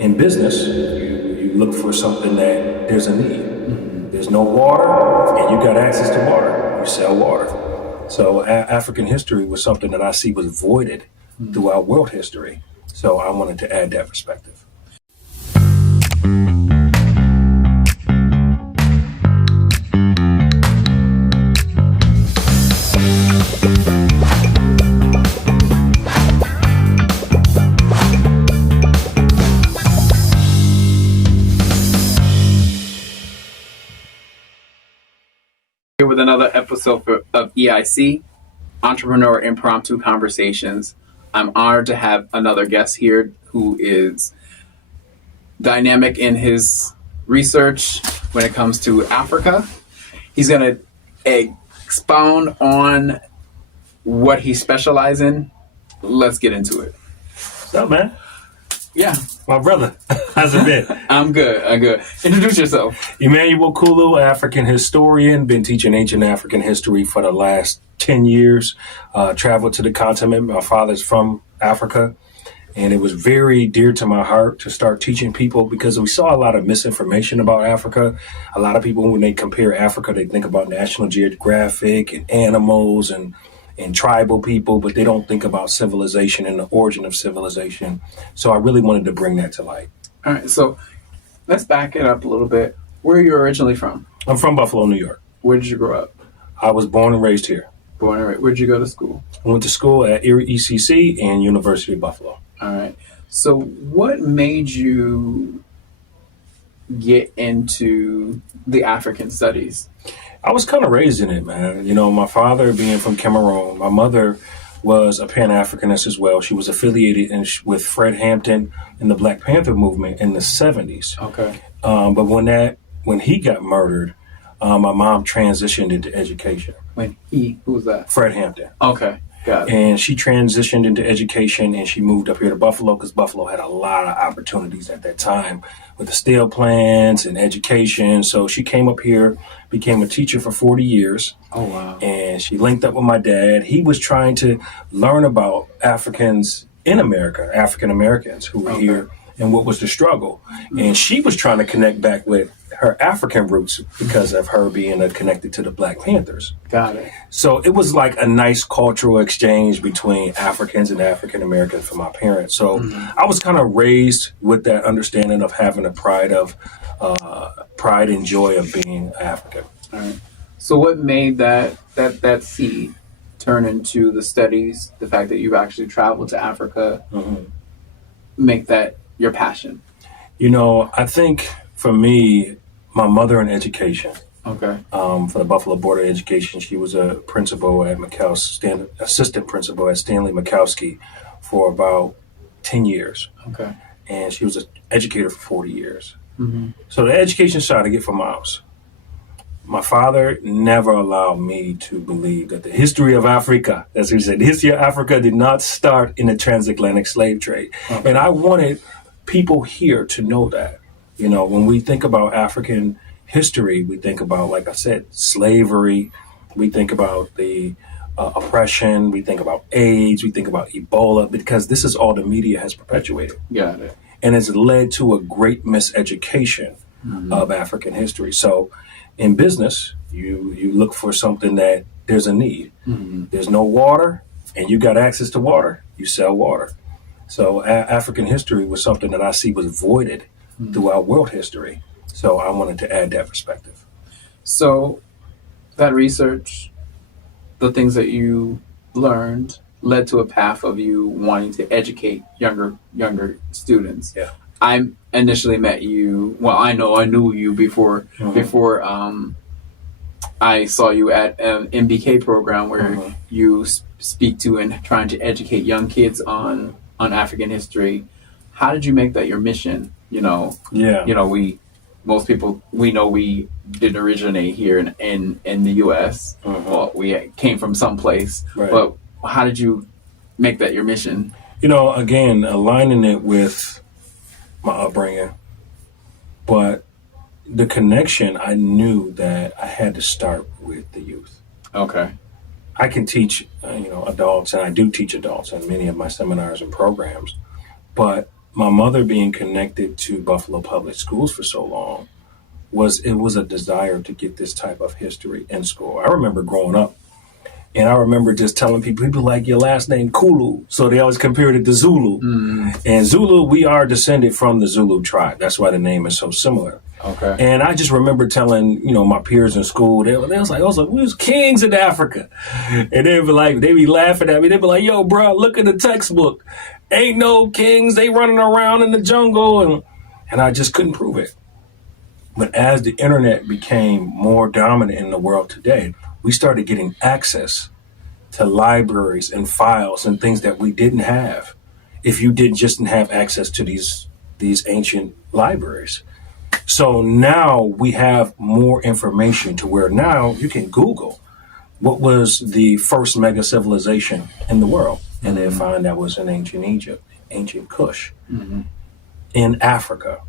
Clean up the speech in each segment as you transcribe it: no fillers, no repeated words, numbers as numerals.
in business, you look for something that there's a need. There's no water, and you got access to water. You sell water. So African history was something that I see was voided throughout world history. So I wanted to add that perspective. Here with another episode of EIC, Entrepreneur Impromptu Conversations. I'm honored to have another guest here who is dynamic in his research when it comes to Africa. He's going to expound on what he specializes in. Let's get into it. What's up, man? Yeah. My brother. How's it been? I'm good. Introduce yourself. Emmanuel Kulu, African historian, been teaching ancient African history for the last 10 years. Traveled to the continent. My father's from Africa, and it was very dear to my heart to start teaching people because we saw a lot of misinformation about Africa. A lot of people, when they compare Africa, they think about National Geographic and animals and tribal people, but they don't think about civilization and the origin of civilization. So I really wanted to bring that to light. All right, so let's back it up a little bit. Where are you originally from? I'm from Buffalo, New York. Where did you grow up? I was born and raised here. Born and raised. Where did you go to school? I went to school at Erie ECC and University of Buffalo. All right. So what made you get into the African studies? I was kind of raised in it, man. You know, my father being from Cameroon, my mother was a Pan-Africanist as well. She was affiliated with Fred Hampton in the Black Panther movement in the 70s. Okay. But when he got murdered, my mom transitioned into education. Who was that? Fred Hampton. Okay, got it. And she transitioned into education, and she moved up here to Buffalo because Buffalo had a lot of opportunities at that time with the steel plants and education. So she came up here, became a teacher for 40 years. Oh, wow. And she linked up with my dad. He was trying to learn about Africans in America, African Americans who were here, and what was the struggle. And she was trying to connect back with her African roots because of her being connected to the Black Panthers. Got it. So it was like a nice cultural exchange between Africans and African Americans for my parents. So I was kind of raised with that understanding of having a pride and joy of being African. All right. So what made that seed turn into the studies, the fact that you've actually traveled to Africa, make that your passion? You know, I think for me, my mother in education. Okay. For the Buffalo Board of Education, she was a principal at assistant principal at Stanley Mikowski for about 10 years. Okay. And she was an educator for 40 years. So the education side I get from moms. My father never allowed me to believe that the history of Africa, as he said, the history of Africa did not start in the transatlantic slave trade. And I wanted people here to know that. You know, when we think about African history, we think about, like I said, slavery. We think about the oppression. We think about AIDS. We think about Ebola, because this is all the media has perpetuated. Got it. And it's led to a great miseducation of African history. So in business, you look for something that there's a need. There's no water, and you got access to water. You sell water. So African history was something that I see was voided throughout world history. So I wanted to add that perspective. So that research, the things that you learned, led to a path of you wanting to educate younger students. Yeah. I initially met you. Well, I knew you before I saw you at an MBK program where you speak to and trying to educate young kids on African history. How did you make that your mission? You know, most people, we know we didn't originate here in the U.S. Well, we came from someplace, but how did you make that your mission? You know, again, aligning it with my upbringing, but the connection, I knew that I had to start with the youth. Okay. I can teach, adults, and I do teach adults in many of my seminars and programs, but my mother being connected to Buffalo Public Schools for so long was a desire to get this type of history in school. I remember growing up, and I remember just telling people like, your last name Kulu. So they always compared it to Zulu. And Zulu, we are descended from the Zulu tribe. That's why the name is so similar. Okay. And I just remember telling, my peers in school, they was like, we was kings in Africa. And they'd be laughing at me. They'd be like, yo, bro, look at the textbook. Ain't no kings. They running around in the jungle. And I just couldn't prove it. But as the internet became more dominant in the world today, we started getting access to libraries and files and things that we didn't have if you didn't have access to these ancient libraries. So now we have more information to where now you can Google what was the first mega civilization in the world. And they'll find that was in ancient Egypt, ancient Kush, in Africa.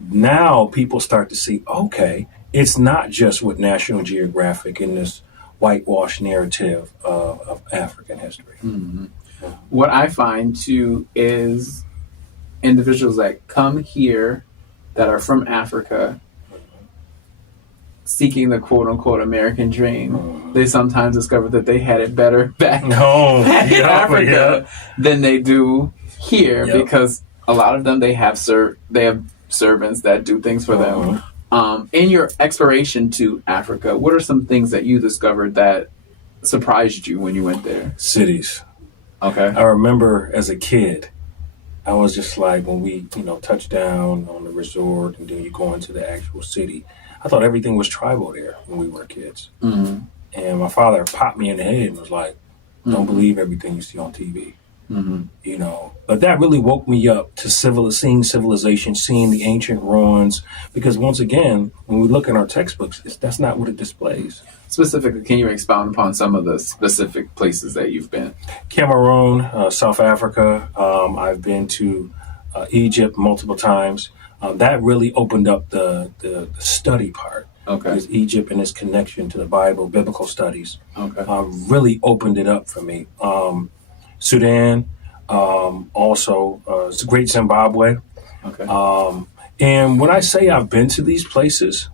Now people start to see, okay, it's not just with National Geographic and this whitewash narrative of African history. What I find too is individuals that come here that are from Africa seeking the quote unquote American dream, they sometimes discover that they had it better back in Africa than they do here because a lot of them they have servants that do things for them. In your exploration to Africa, what are some things that you discovered that surprised you when you went there? Cities. Okay. I remember as a kid, I was just like, when we, touched down on the resort and then you go into the actual city, I thought everything was tribal there when we were kids. And my father popped me in the head and was like, don't believe everything you see on TV. But that really woke me up to seeing civilization, seeing the ancient ruins, because once again, when we look in our textbooks, that's not what it displays. Specifically, can you expound upon some of the specific places that you've been? Cameroon, South Africa. I've been to Egypt multiple times. That really opened up the study part. Okay. Because Egypt and its connection to the Bible, biblical studies, really opened it up for me. Sudan, also Great Zimbabwe. Okay. And when I say I've been to these places,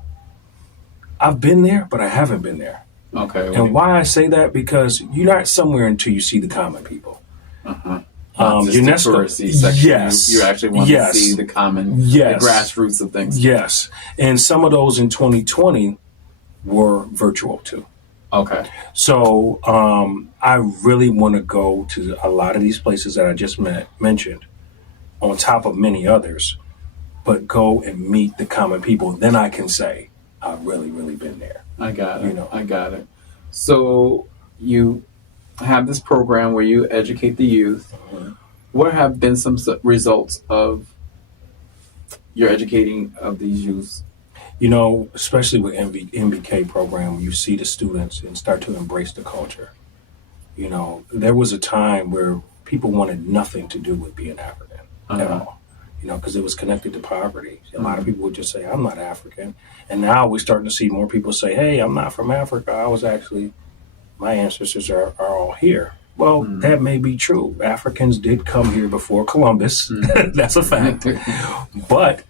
I've been there, but I haven't been there. Okay. And why I say that, because you're not somewhere until you see the common people. UNESCO, the touristy section. Yes. You actually want to see the common, the grassroots of things. Yes. And some of those in 2020 were virtual too. Okay. So I really want to go to a lot of these places that I just mentioned, on top of many others, but go and meet the common people. Then I can say, I've really, really been there. I got it. I got it. So you have this program where you educate the youth. What have been some results of your educating of these youth? Especially with MBK program, you see the students and start to embrace the culture. There was a time where people wanted nothing to do with being African at all, because it was connected to poverty. A lot of people would just say, I'm not African. And now we're starting to see more people say, hey, I'm not from Africa. My ancestors are all here. Well, that may be true. Africans did come here before Columbus. That's a fact. But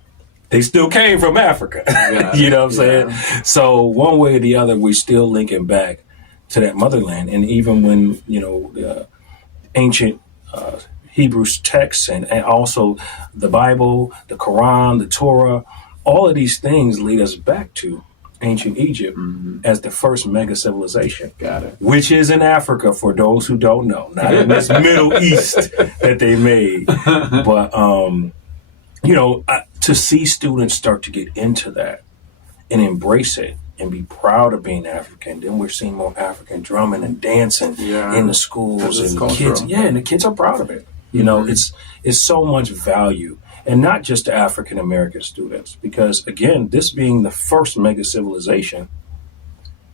they still came from Africa. You know what I'm saying? So one way or the other, we're still linking back to that motherland. And even when, the ancient Hebrew texts and also the Bible, the Quran, the Torah, all of these things lead us back to ancient Egypt as the first mega civilization. Got it. Which is in Africa, for those who don't know, not in this Middle East that they made. But, to see students start to get into that and embrace it and be proud of being African. Then we're seeing more African drumming and dancing in the schools, and the kids. And the kids are proud of it. It's so much value. And not just to African American students, because again, this being the first mega civilization,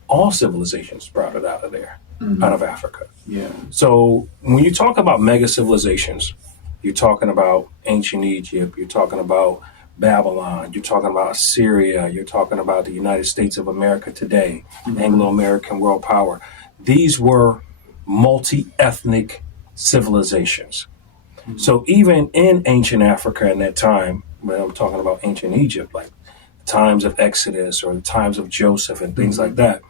all civilizations sprouted out of there, out of Africa. Yeah. So when you talk about mega civilizations, you're talking about ancient Egypt, you're talking about Babylon, you're talking about Syria, you're talking about the United States of America today, Anglo-American world power. These were multi-ethnic civilizations. So even in ancient Africa in that time, when I'm talking about ancient Egypt, like times of Exodus or the times of Joseph and things like that,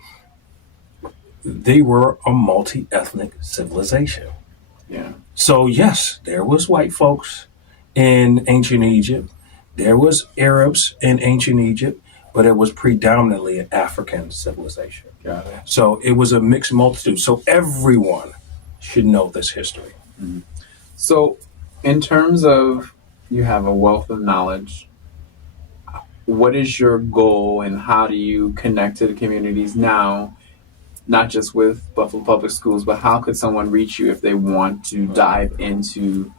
they were a multi-ethnic civilization. Yeah. So yes, there was white folks in ancient Egypt. There was Arabs in ancient Egypt, but it was predominantly an African civilization. Got it. So it was a mixed multitude. So everyone should know this history. So in terms of you have a wealth of knowledge, what is your goal and how do you connect to the communities now, not just with Buffalo Public Schools, but how could someone reach you if they want to dive into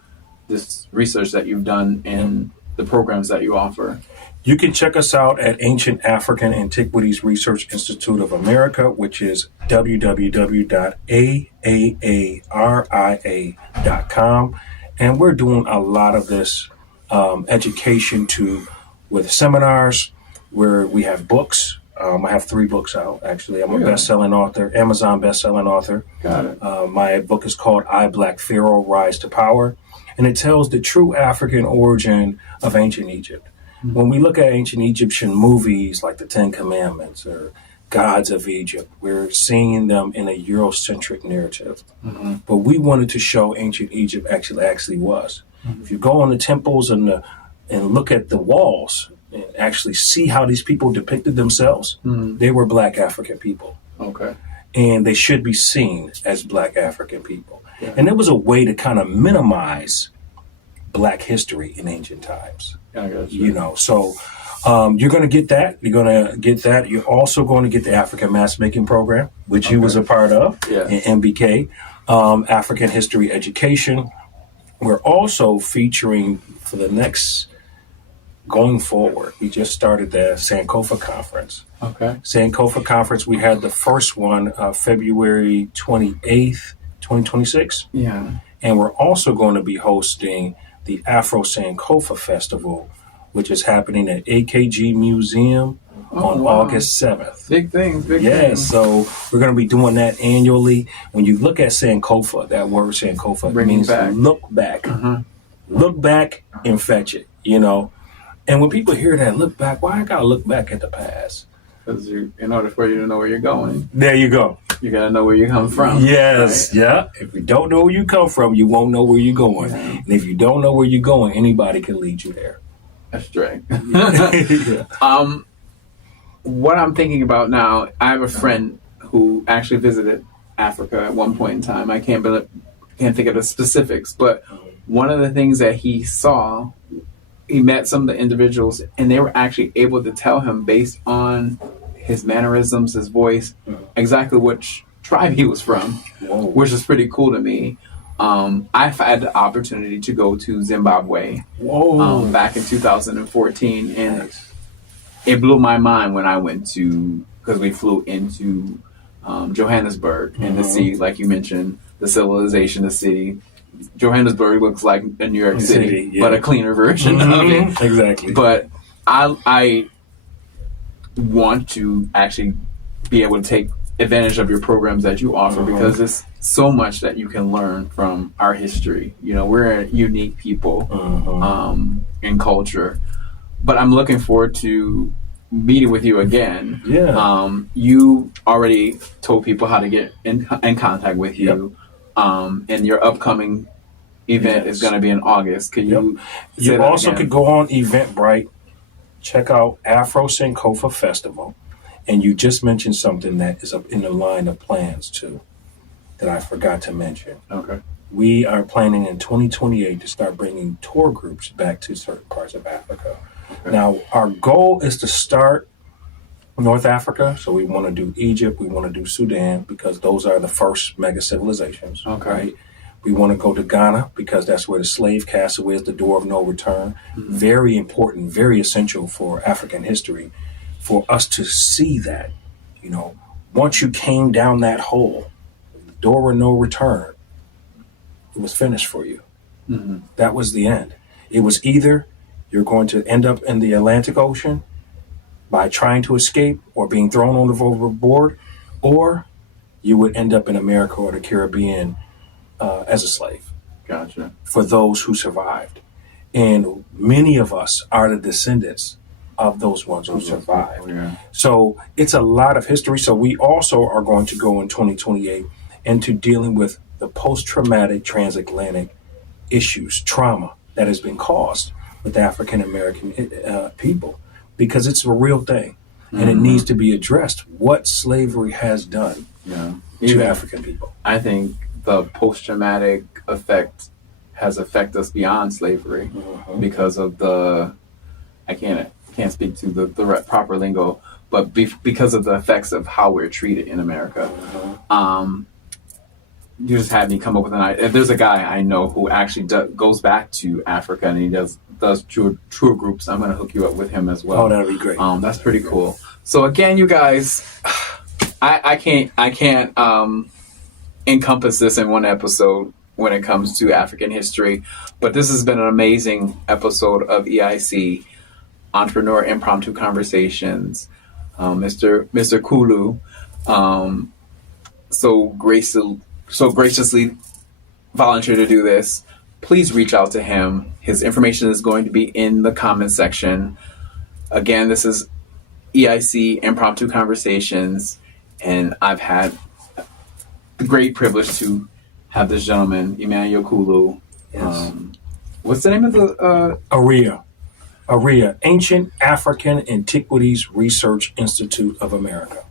this research that you've done and the programs that you offer? You can check us out at Ancient African Antiquities Research Institute of America, which is www.aaaria.com. And we're doing a lot of this education with seminars where we have books. I have 3 books out, actually. I'm a best-selling author, Amazon best-selling author. Got it. My book is called I, Black Pharaoh, Rise to Power. And it tells the true African origin of ancient Egypt. When we look at ancient Egyptian movies like the Ten Commandments or Gods of Egypt, we're seeing them in a Eurocentric narrative. But we wanted to show ancient Egypt actually was. If you go on the temples and look at the walls and actually see how these people depicted themselves, they were Black African people. Okay. And they should be seen as Black African people. Yeah. And it was a way to kind of minimize Black history in ancient times. I got you. So you're going to get that. You're going to get that. You're also going to get the African Mass Making Program, which he was a part of, in MBK, African History Education. We're also featuring for the next, going forward, we just started the Sankofa Conference. Okay. Sankofa Conference, we had the first one February 28th, 2026. Yeah. And we're also going to be hosting the Afro Sankofa Festival, which is happening at AKG Museum on August 7th. Big things, big things. things. So we're going to be doing that annually. When you look at Sankofa, that word Sankofa means look back. Look back and fetch it, And when people hear that, look back, why I got to look back at the past? Because in order for you to know where you're going. There you go. You got to know where you come from. Yes, right? Yeah. If you don't know where you come from, you won't know where you're going. And if you don't know where you're going, anybody can lead you there. That's right. What I'm thinking about now, I have a friend who actually visited Africa at one point in time. I can't think of the specifics, but one of the things that he saw, he met some of the individuals, and they were actually able to tell him based on his mannerisms, his voice, exactly which tribe he was from, which is pretty cool to me. I've had the opportunity to go to Zimbabwe back in 2014, and it blew my mind when I went because we flew into Johannesburg and to see, like you mentioned, the civilization, the city. Johannesburg looks like a New York City, but a cleaner version of it. Exactly. But I want to actually be able to take advantage of your programs that you offer because there's so much that you can learn from our history. We're a unique people in culture. But I'm looking forward to meeting with you again. Yeah. You already told people how to get in contact with you. And your upcoming event is going to be in August. Can you say You that also again? could go on Eventbrite, check out Afro Sankofa Festival, and you just mentioned something that is up in the line of plans too that I forgot to mention. Okay. We are planning in 2028 to start bringing tour groups back to certain parts of Africa. Okay. Now, our goal is to start North Africa, so we want to do Egypt, we want to do Sudan, because those are the first mega civilizations. Okay. Right? We want to go to Ghana, because that's where the slave castle is, the door of no return. Very important, very essential for African history, for us to see that, once you came down that hole, the door of no return, it was finished for you. That was the end. It was either you're going to end up in the Atlantic Ocean by trying to escape or being thrown overboard, or you would end up in America or the Caribbean as a slave. Gotcha. for those who survived. And many of us are the descendants of those ones who survived. Yeah. So it's a lot of history. So we also are going to go in 2028 into dealing with the post-traumatic transatlantic issues, trauma that has been caused with African American people, because it's a real thing and it needs to be addressed. What slavery has done to African people. I think the post-traumatic effect has affected us beyond slavery because of I can't speak to the proper lingo, but because of the effects of how we're treated in America. You just had me come up with an idea. There's a guy I know who actually goes back to Africa, and he does tour groups. I'm going to hook you up with him as well. Oh, that'd be great. That's pretty cool. So again, you guys, I can't encompass this in one episode when it comes to African history, but this has been an amazing episode of EIC, Entrepreneur Impromptu Conversations. Mr. Kulu, so graciously volunteered to do this. Please reach out to him. His information is going to be in the comment section. Again, this is EIC Impromptu Conversations, and I've had the great privilege to have this gentleman, Emmanuel Kulu. Yes. What's the name of the ARIA, Ancient African Antiquities Research Institute of America.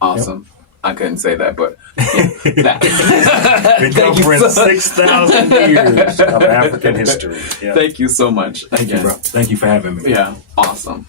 Awesome. Yep. I couldn't say that, but that. It covers 6,000 years of African history. Yeah. Thank you so much. Thank you, bro. Thank you for having me. Yeah, awesome.